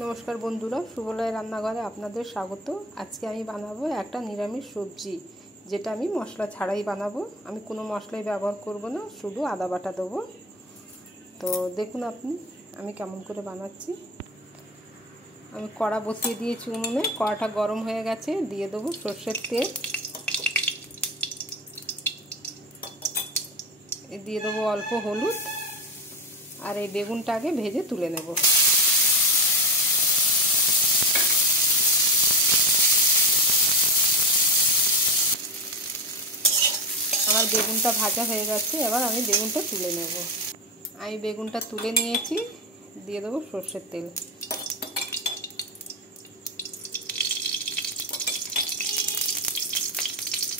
নমস্কার বন্ধুরা, সুবলয় রান্নাঘরে আপনাদের স্বাগত। আজকে আমি বানাবো একটা নিরামিষ সবজি, যেটা আমি মশলা ছাড়াই বানাবো। আমি কোনো মশলাই ব্যবহার করব না, শুধু আদা বাটা দেবো। তো দেখুন আমি কেমন করে বানাচ্ছি। আমি কড়া বসিয়ে দিয়েছি উনুনে, কড়াটা গরম হয়ে গেছে। দিয়ে দেবো সর্ষের তেল, দিয়ে দেবো অল্প হলুদ, আর এই বেগুনটা আগে ভেজে তুলে নেব। আমার বেগুনটা ভাজা হয়ে গেছে, এবার আমি বেগুনটা তুলে নেব। আমি বেগুনটা তুলে নিয়েছি, দিয়ে দেবো সর্ষের তেল।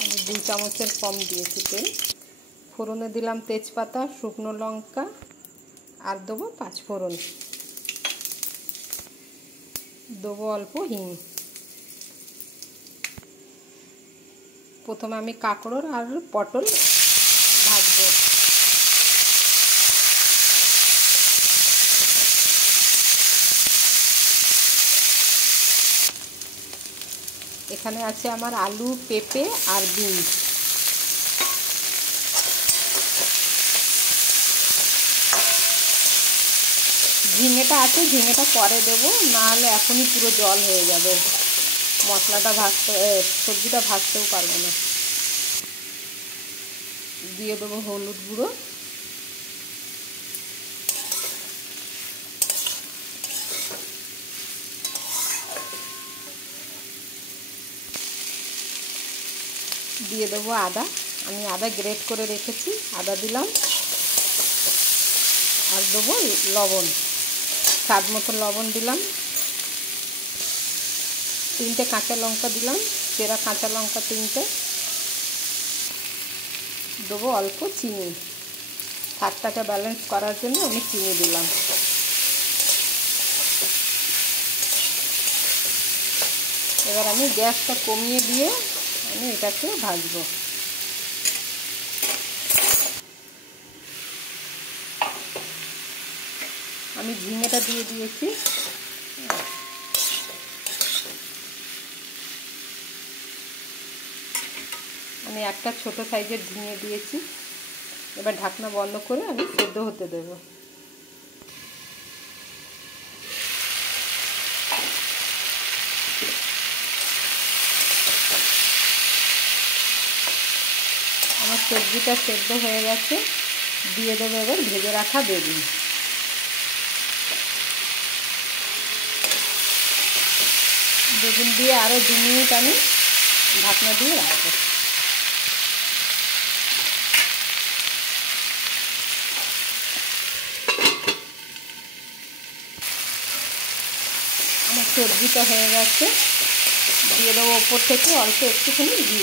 আমি 2 চামচের কম দিয়েছি তেল। ফোড়নে দিলাম তেজপাতা, শুকনো লঙ্কা, আর দেবো 5 ফোড়ন, দেবো অল্প হিং। প্রথমে আমি কাঁকরোল আর পটল ভাজবো। এখানে আছে আমার আলু, পেঁপে আর বিনস। ঝিঙেটা আছে, ঝিঙেটা পরে দেবো, না হলে এখনই পুরো জল হয়ে যাবে, মশলাটা ভাজতে সবজিটা ভাজতেও পারবো না। দিয়ে দেবো হলুদ গুঁড়ো, দিয়ে দেবো আদা। আমি আদা গ্রেট করে রেখেছি, আদা দিলাম। আর দেবো লবণ, স্বাদ মতো লবণ দিলাম। 3টে কাঁচা লঙ্কা দিলাম, চেরা কাঁচা লঙ্কা 3টে। দেবো অল্প চিনি, স্বাদটাকে ব্যালেন্স করার জন্য আমি চিনি দিলাম। এবার আমি গ্যাসটা কমিয়ে দিয়ে আমি এটাকে ভাজবো। আমি ঝিঙেটা দিয়ে দিয়েছি। আমি একটা ছোট সাইজের ঝিঙে দিয়েছি। এবার ঢাকনা বন্ধ করে আমি সেদ্ধ হতে দেব। আমার সবজিটা সেদ্ধ হয়ে গেছে, দিয়ে দেবো এবার ভেজে রাখা বেগুন। বেগুন দিয়ে আরও 2 মিনিট আমি ঢাকনা দিয়ে রাখবো। আমার সবজিটা হয়ে গেছে, দিয়ে দেবো ওপর থেকে অল্প একটুখানি ঘি।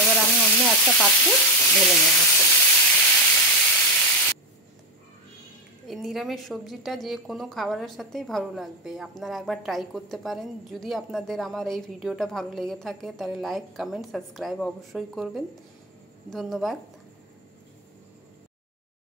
এবার আমি অন্য একটা পাত্রে ঢেলে নেব। এই নিরামিষ সবজিটা যে কোনো খাবারের সাথেই ভালো লাগবে, আপনারা একবার ট্রাই করতে পারেন। যদি আপনাদের আমার এই ভিডিওটা ভালো লেগে থাকে, তাহলে লাইক, কমেন্ট, সাবস্ক্রাইব অবশ্যই করবেন। ধন্যবাদ।